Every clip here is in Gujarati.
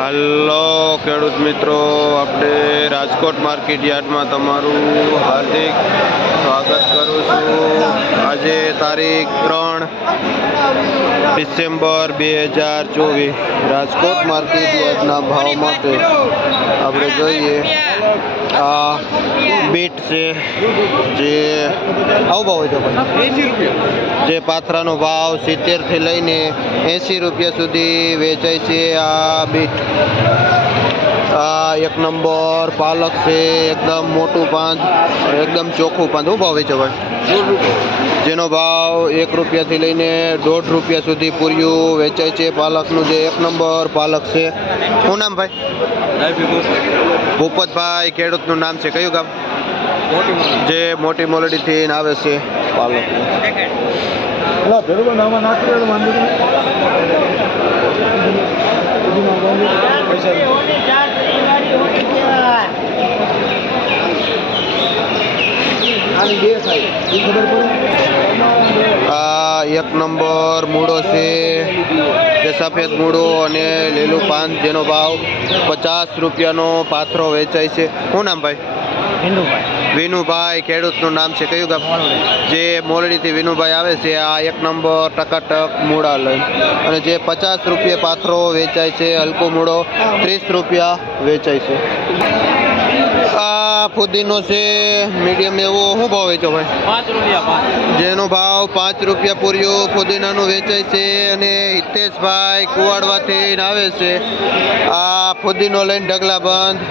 હાલો ખેડૂત મિત્રો, આપણે રાજકોટ માર્કેટ યાર્ડમાં તમારું હાર્દિક સ્વાગત કરું છું। આજે તારીખ 3 ડિસેમ્બર 2024 રાજકોટ માર્કેટ યાર્ડના ભાવ માટે આપણે જોઈએ આ બીટ છે જે આવો ભાવ હોય તો 80 રૂપિયા, જે પાથરાનો ભાવ 70 થી લઈને 80 રૂપિયા સુધી વેચાય છે। આ બીટ એક નંબર પાલક છે, એકદમ મોટું પાન, એકદમ ચોખ્ખું પાન। શું ભાવ વેચે ભાઈ? 100 રૂપિયા, જેનો ભાવ 1 રૂપિયાથી લઈને 1.5 રૂપિયા સુધી પૂર્યું વેચાય છે। પાલકનું જે એક નંબર પાલક છે। શું નામ ભાઈ? ભૂપતભાઈ, ખેડૂતનું નામ છે કયું ગામ? જે મોટી મોલડીથી આવે છે પાલક। આ એક નંબર મૂળો છે, જે સફેદ મૂળો અને લીલું પાન, જેનો ભાવ 50 રૂપિયાનો પાથરો વેચાય છે। શું નામ ભાઈ? વિનુભાઈ, ખેડૂતનું નામ છે કયું ગામ? જે મોરડીથી વિનુભાઈ આવે છે। આ એક નંબર ટકાટક મૂળા લઈ, અને જે 50 રૂપિયા પાથરો વેચાય છે। હલકો મૂળો 30 રૂપિયા વેચાય છે। આ ફુદીનો છે મીડિયમ એવો, શું ભાવ વેચો ભાઈ? 5 રૂપિયા, જેનો ભાવ 5 રૂપિયા પૂર્યું ફુદીનાનું વેચાય છે। અને હિતેશભાઈ કુવાડવાથી આવે છે। આ ફુદીનો લઈને ઢગલા બંધ।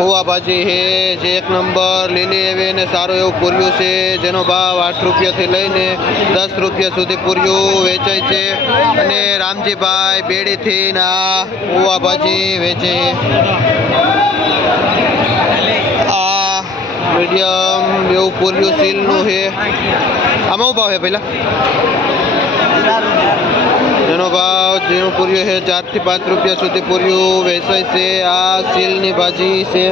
હુવા ભાજી છે, જે એક નંબર લીલી એવી અને સારું એવું પૂર્યું છે, જેનો ભાવ 8 રૂપિયાથી લઈને 10 રૂપિયા સુધી પૂર્યું વેચાય છે। અને રામજીભાઈ બેડીથી આ હુવા ભાજી વેચે। આ મીડિયમ એવું પૂર્યું સીલનું છે। આમાં શું ભાવ છે પહેલા? જેનો ભાવ જેનું પૂર્યું છે 4 થી 5 રૂપિયા સુધી પૂર્યું વેચાય છે। આ સીલની ભાજી છે।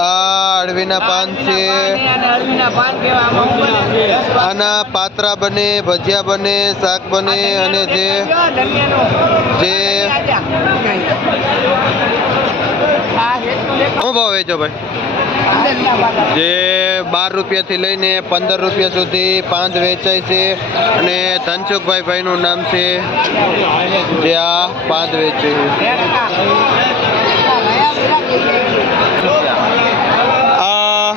આ અળવીના પાન છે, આના પાત્રા બને, ભજીયા બને, શાક બને, અને જે શું ભાવ વેચો ભાઈ? જે 12 રૂપિયાથી લઈને 15 રૂપિયા સુધી પાંદ વેચાય છે। અને ધનસુખભાઈ ભાઈનું નામ છે, જે આ પાંદ વેચે છે। આ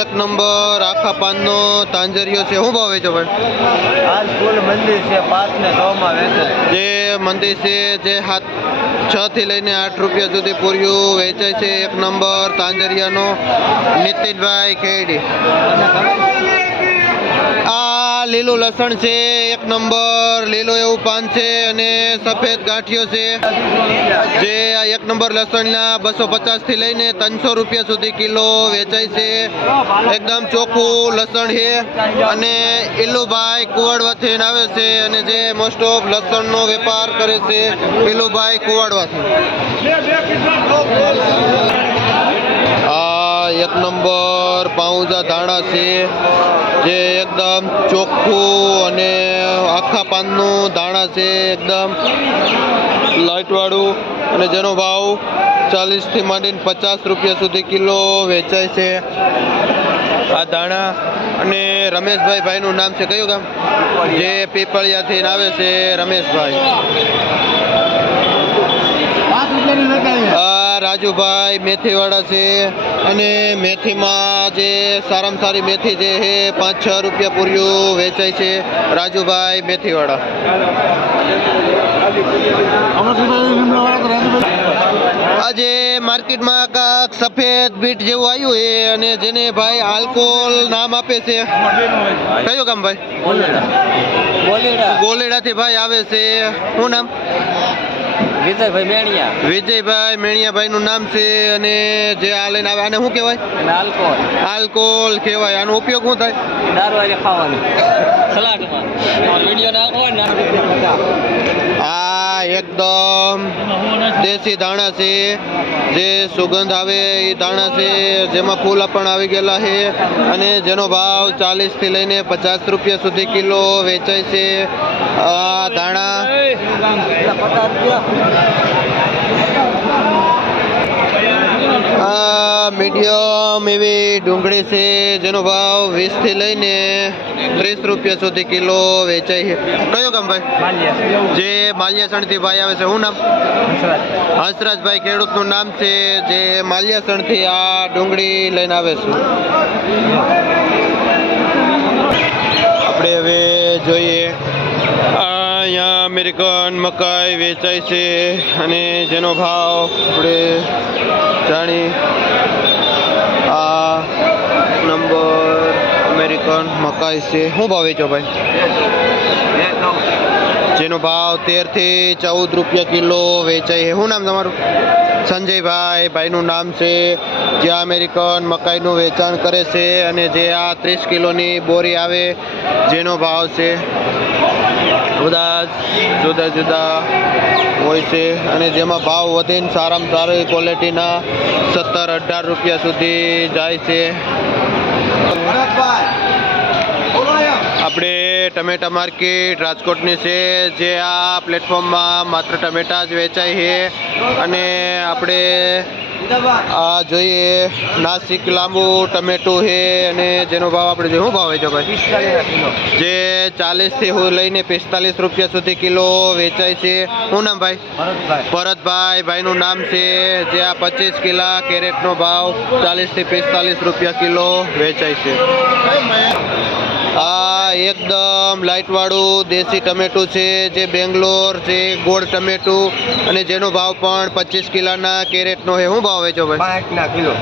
એક નંબર આખા પાનનો તાંજરિયો છે। શું ભાવ વેચો ભાઈ? હાલ ફૂલ મંદિર છે, 5 ને 6 માં વેચાય। જે મંદિર છે, જે 6 થી લઈને 8 રૂપિયા સુધી પૂર્યું વેચાય છે। એક નંબર તાંજરિયાનો નીતિનભાઈ ખેડી। આ લીલું લસણ છે, એક નંબર લીલું એવું પાન છે, અને સફેદ ગાંઠિયો છે, જે આ એક નંબર લસણના 250 થી લઈને 300 રૂપિયા સુધી કિલો વેચાય છે। એકદમ ચોખ્ખું લસણ છે, અને ઇલુભાઈ કુવાડવાથી આવે છે, અને જે મોસ્ટ ઓફ લસણનો વેપાર કરે છે ઇલુભાઈ કુવાડવાથી। આ એક નંબર પાઉંજા ધાણા છે, જે એકદમ ચોખ્ખું અને આખા પાનનું ધાણા છે, એકદમ લાઇટવાળું, અને જેનો ભાવ 40 થી માંડીને 50 રૂપિયા સુધી કિલો વેચાય છે આ ધાણા। અને રમેશભાઈ ભાઈનું નામ છે કયું ગામ? જે પીપળિયાથી આવે છે રમેશભાઈ। આ રાજુભાઈ મેથીવાળા છે, અને મેથીમાં જે સારામાં સારી મેથી જે છે 5-6 રૂપિયા પૂર્યું વેચાય છે રાજુભાઈ મેથીવાળા। આજે માર્કેટમાં કાંક સફેદ બીટ જેવું આવ્યું છે, અને જેને ભાઈ આલ્કોહોલ નામ આપે છે, કયું ગામ ભાઈ? ગોલેડાથી ભાઈ આવે છે। શું નામ? વિજયભાઈ મેણિયા। વિજયભાઈ મેણિયાભાઈ નું નામ છે। અને જે આ લઈને આવે આને શું કહેવાય? આલ્કોહોલ કહેવાય। આનો ઉપયોગ શું થાય? દારૂ વાળી ખાવાની, સલાડમાં વિડિયો નાખો ને। આ એકદમ દેશી ધાણા છે, જે સુગંધ આવે એ ધાણા છે, જેમાં ફૂલ પણ આવી ગયેલા છે અને જેનો ભાવ 40 થી લઈને 50 રૂપિયા સુધી કિલો વેચાય છે. આ ધાણા આ મીડિયમ એવી ડુંગળી છે, જેનો ભાવ 20 થી લઈને 30 રૂપિયા સુધી કિલો વેચાય છે. કયો ગામ ભાઈ? જે માલ્યાસણથી ભાઈ આવે છે, શું નામ? હંસરાજભાઈ ખેડૂતનું નામ છે, જે માલ્યાસણથી આ ડુંગળી લઈને આવે છે. આપણે હવે જોઈએ, અહીંયા અમેરિકન મકાઈ વેચાય છે અને જેનો ભાવ આપણે જાણી. આ નંબર અમેરિકન મકાઈ છે, શું ભાવ વેચો ભાઈ? જેનો ભાવ 13 થી 14 રૂપિયા કિલો વેચાય છે. શું નામ તમારું? સંજયભાઈ ભાઈનું નામ છે, જે અમેરિકન મકાઈનું વેચાણ કરે છે અને જે આ 30 કિલોની બોરી આવે જેનો ભાવ છે. બધા જુદા જુદા હોય છે અને જેમાં ભાવ વધીને સારામાં સારી ક્વોલિટીના 17-18 રૂપિયા સુધી જાય છે. આપણે ટમેટા માર્કેટ રાજકોટની છે, જે આ પ્લેટફોર્મમાં માત્ર ટમેટા જ વેચાય છે અને આપણે આ જોઈએ નાસિક લાંબુ ટમેટું છે અને જેનો ભાવ આપણે જોઈએ. શું ભાવ વેચો ભાઈ? જે 40 થી લઈને 45 રૂપિયા સુધી કિલો વેચાય છે. શું નામ ભાઈ? ભરતભાઈ ભાઈનું નામ છે, જે આ 25 કિલા કેરેટનો ભાવ 40 થી 45 રૂપિયા કિલો વેચાય છે. આ એકદમ લાઇટવાળું દેશી ટમેટું છે, જે બેંગ્લોર છે, ગોળ ટમેટું અને જેનો ભાવ પણ 25 કિલાના કેરેટનો છે. શું ભાવ વેચો ભાઈ? 5 કિલો.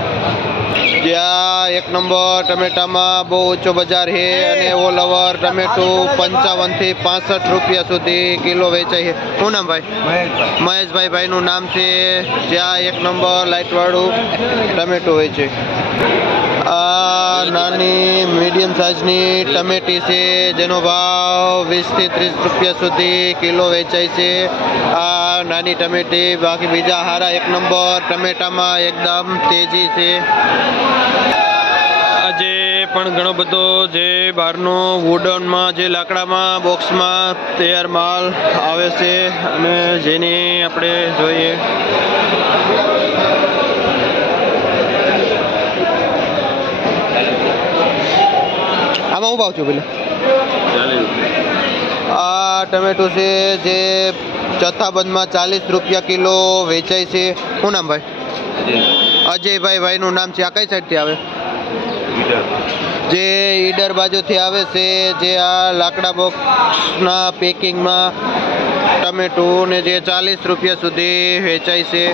જ્યાં એક નંબર ટમેટામાં બહુ ઊંચો બજાર છે અને ઓલ ઓવર ટમેટું 55 થી 65 રૂપિયા સુધી કિલો વેચાય છે. શું નામ ભાઈ? મહેશભાઈ ભાઈનું નામ છે, જ્યાં એક નંબર લાઇટવાળું ટમેટું હોય છે. આ નાની મીડિયમ સાઇઝની ટમેટી છે, જેનો ભાવ 20 થી 30 રૂપિયા સુધી કિલો વેચાય છે. આ નાની ટમેટી, બાકી બીજા હારા એક નંબર ટમેટામાં એકદમ તેજી છે. આજે પણ ઘણો બધો જે બહારનો વુડનમાં, જે લાકડામાં બોક્સમાં તૈયાર માલ આવે છે અને જેની આપણે જોઈએ. આમાં હું ભાવ છું પેલા? આ ટમેટું છે, જે જથ્થાબંધમાં 40 રૂપિયા કિલો વેચાય છે. શું નામ ભાઈ? અજયભાઈ ભાઈનું નામ છે. આ કઈ સાઈડથી આવે? જે ઈડર બાજુથી આવે છે, જે આ લાકડા બોક્સના પેકિંગમાં ટમેટું ને જે 40 રૂપિયા સુધી વેચાય છે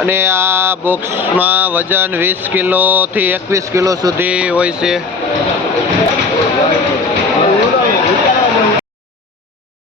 અને આ બોક્સમાં વજન 20 કિલોથી 21 કિલો સુધી હોય છે.